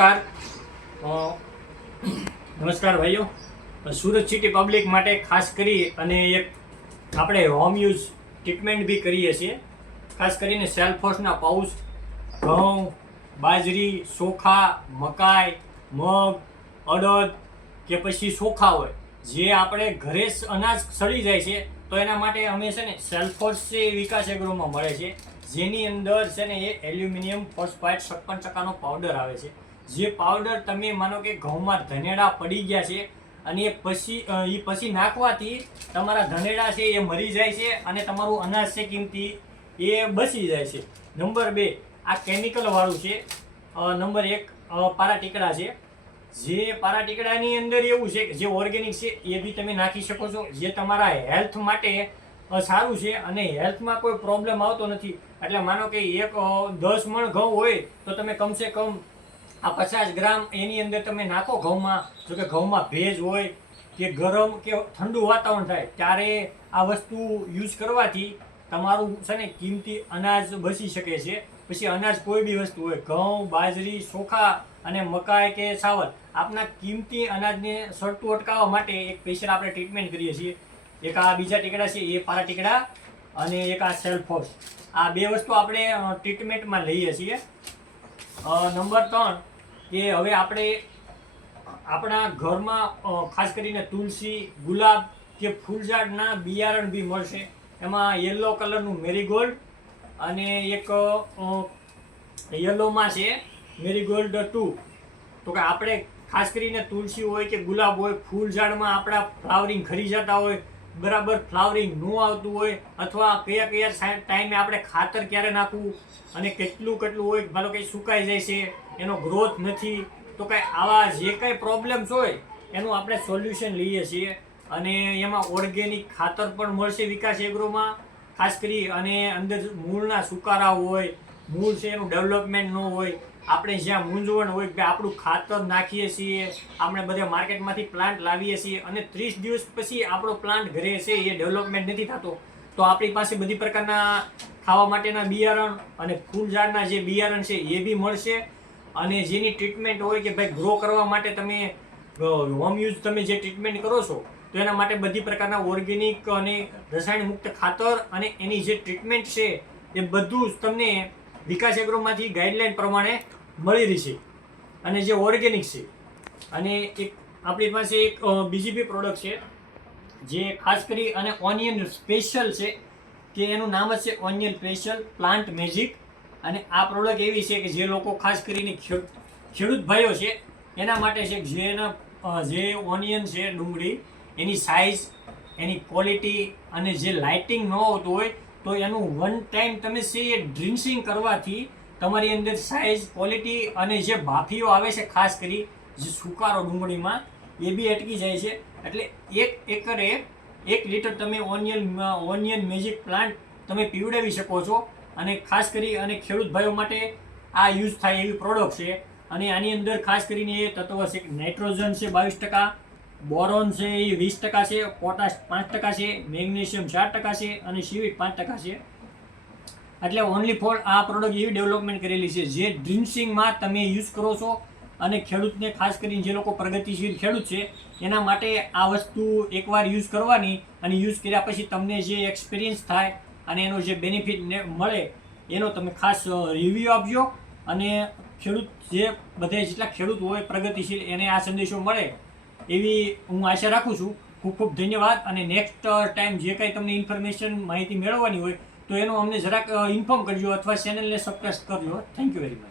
નમસ્કાર નમસ્કાર ભાઈઓ. સુરત સિટી પબ્લિક માટે ખાસ કરી અને એક આપણે હોમ યુઝ ટ્રીટમેન્ટ બી કરીએ છીએ. ખાસ કરીને સેલ્ફોસના પાઉચ, ઘઉં, બાજરી, ચોખા, મકાઈ, મગ, અડદ કે પછી ચોખા હોય જે આપણે ઘરે અનાજ સડી જાય છે તો એના માટે અમે છે ને સેલ્ફોસ છે વિકાસ એગ્રોમાં મળે છે, જેની અંદર છે ને એ એલ્યુમિનિયમ ફોસ્ફાઇડ 56% પાવડર આવે છે. જે પાવડર તમે માનો કે ઘઉંમાં ધનેડા પડી ગયા છે અને એ પછી નાખવાથી તમારા ધનેડા છે એ મરી જાય છે અને તમારું અનાજ છે કિંમતી એ બચી જાય છે. નંબર 2, આ કેમિકલ વાળું છે. નંબર 1 પારા ટીકડા છે. જે પારા ટીકડાની અંદર એવું છે કે જે ઓર્ગેનિક છે એ બી તમે નાખી શકો છો, જે તમારા હેલ્થ માટે સારું છે અને હેલ્થમાં કોઈ પ્રોબ્લેમ આવતો નથી. એટલે માનો કે 10 મણ ઘઉં હોય તો તમે કમસે કમ આ 50 ગ્રામ એની અંદર તમે નાખો ઘઉંમાં. જો કે ઘઉંમાં ભેજ હોય કે ગરમ કે ઠંડુ વાતાવરણ થાય ત્યારે આ વસ્તુ યુઝ કરવાથી તમારું છે ને કિંમતી અનાજ બચી શકે છે. પછી અનાજ કોઈ બી વસ્તુ હોય, ઘઉં, બાજરી, ચોખા અને મકાઈ કે ચાવલ, આપના કિંમતી અનાજને સડતું અટકાવવા માટે એક સ્પેશિયલ આપણે ટ્રીટમેન્ટ કરીએ છીએ. એક આ બીજા ટીકડા છે એ પારા ટીકડા અને એક આ સેલ્ફોસ. આ બે વસ્તુ આપણે ટ્રીટમેન્ટમાં લઈએ છીએ. નંબર 3 કે હવે આપણે આપણા ઘરમાં ખાસ કરીને તુલસી, ગુલાબ કે ફૂલઝાડના બિયારણ બી મળશે. એમાં યલો કલરનું મેરીગોલ્ડ અને એક યલોમાં છે મેરીગોલ્ડ 2. તો કે આપણે ખાસ કરીને તુલસી હોય કે ગુલાબ હોય, ફૂલઝાડમાં આપણા ફ્લાવરિંગ ખરી જતા હોય, બરાબર ફ્લાવરિંગ ન આવતું હોય, અથવા કયા ટાઈમે આપણે ખાતર ક્યારે નાખવું અને કેટલું હોય, માનો કે સુકાઈ જાય છે, એનો ગ્રોથ નથી, તો કાંઈ આવા જે કાંઈ પ્રોબ્લેમ્સ હોય એનું આપણે સોલ્યુશન લઈએ છીએ. અને એમાં ઓર્ગેનિક ખાતર પણ મળશે વિકાસ એગ્રોમાં ખાસ કરી. અને અંદર મૂળના સુકારા હોય, મૂળ છે એનું ડેવલપમેન્ટ ન હોય, આપણે જ્યાં મૂંઝવણ હોય કે આપણું ખાતર નાખીએ છીએ, આપણે બધા માર્કેટમાંથી પ્લાન્ટ લાવીએ છીએ અને 30 દિવસ પછી આપણો પ્લાન્ટ ઘરે છે એ ડેવલપમેન્ટ નથી થતો, તો આપણી પાસે બધી પ્રકારના ખાવા માટેના બિયારણ અને ફૂલઝાડના જે બિયારણ છે એ બી મળશે. અને જેની ટ્રીટમેન્ટ હોય કે ભાઈ ગ્રો કરવા માટે તમે હોમ યુઝ તમે જે ટ્રીટમેન્ટ કરો છો તો એના માટે બધી પ્રકારના ઓર્ગેનિક અને રસાયણ મુક્ત ખાતર અને એની જે ટ્રીટમેન્ટ છે એ બધું જ તમને વિકાસ એગ્રોમાંથી ગાઈડલાઈન પ્રમાણે મળી રહેશે અને જે ઓર્ગેનિક છે. અને એક આપણી પાસે એક બીજી બી પ્રોડક્ટ છે જે ખાસ કરી અને ઓનિયન સ્પેશિયલ છે, કે એનું નામ જ છે ઓનિયન સ્પેશિયલ પ્લાન્ટ મેજિક. અને આ પ્રોડક્ટ એવી છે કે જે લોકો ખાસ કરીને ખેડૂત ભાઈઓ છે એના માટે છે, જે ઓનિયન છે ડુંગળી, એની સાઇઝ, એની ક્વોલિટી અને જે લાઇટિંગ ન આવતું હોય તો એનું 1 ટાઈમ તમે છે એ ડ્રિન્સિંગ કરવાથી તમારી અંદર સાઇઝ, ક્વોલિટી અને જે ભાફીઓ આવે છે ખાસ કરી જે સુકારો ડુંગળીમાં એ બી અટકી જાય છે. એટલે 1 એકરે 1 લીટર તમે ઓનિયન મેજિક પ્લાન્ટ તમે પીવડાવી શકો છો. અને ખાસ કરી અને ખેડૂત ભાઈઓ માટે આ યુઝ થાય એવી પ્રોડક્ટ છે. અને આની અંદર ખાસ કરીને એ તત્વ છે કે નાઇટ્રોજન છે 22%, બોરોન છે એ 20% છે, પોટાશ 5% છે, મેગ્નેશિયમ 4% છે અને સિવિટ 5% છે. એટલે ઓનલી ફોર આ પ્રોડક્ટ એવી ડેવલપમેન્ટ કરેલી છે જે ડ્રિન્સિંગમાં તમે યુઝ કરો છો. અને ખેડૂતને ખાસ કરીને જે લોકો પ્રગતિશીલ ખેડૂત છે એના માટે આ વસ્તુ એકવાર યુઝ કરવાની અને યુઝ કર્યા પછી તમને જે એક્સપિરિયન્સ થાય અને એનો જે બેનિફિટ મળે એનો તમે ખાસ રિવ્યૂ આપજો. અને ખેડૂત જે બધે જેટલા ખેડૂત હોય પ્રગતિશીલ એને આ સંદેશો મળે એવી હું આશા રાખું છું. ખૂબ ખૂબ ધન્યવાદ. અને નેક્સ્ટ ટાઈમ જે કાંઈ તમને ઇન્ફોર્મેશન માહિતી મેળવવાની હોય તો એનું અમને જરાક ઇન્ફોર્મ કરજો અથવા ચેનલને સબસ્ક્રાઇબ કરજો. Thank you very much.